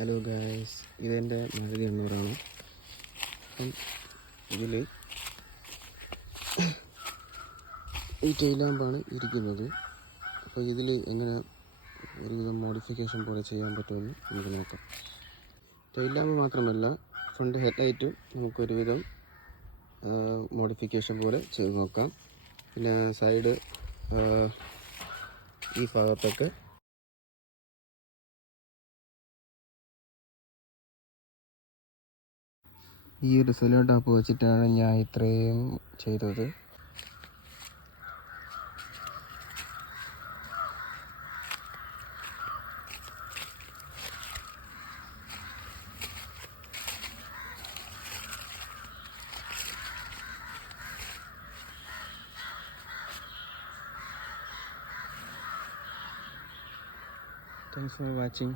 Hello guys, ഇതെൻ്റെ മാരുതി 800 അപ്പം ഇതിൽ ഈ ടെയിൽ ലാമ്പാണ് ഇരിക്കുന്നത്. അപ്പോൾ ഇതിൽ എങ്ങനെ ഒരുവിധം മോഡിഫിക്കേഷൻ പോലെ ചെയ്യാൻ പറ്റുമെന്ന് നമുക്ക് നോക്കാം. ടെയിൽ ലാമ്പ് മാത്രമല്ല, ഫ്രണ്ട് ഹെഡ്ലൈറ്റും നമുക്കൊരുവിധം മോഡിഫിക്കേഷൻ പോലെ ചെയ്ത് നോക്കാം. പിന്നെ സൈഡ് ഈ ഭാഗത്തൊക്കെ ഈ ഒരു സെലോ ടാപ്പ് വെച്ചിട്ടാണ് ഞാൻ ഇത്രയും ചെയ്തത്. Thanks for watching.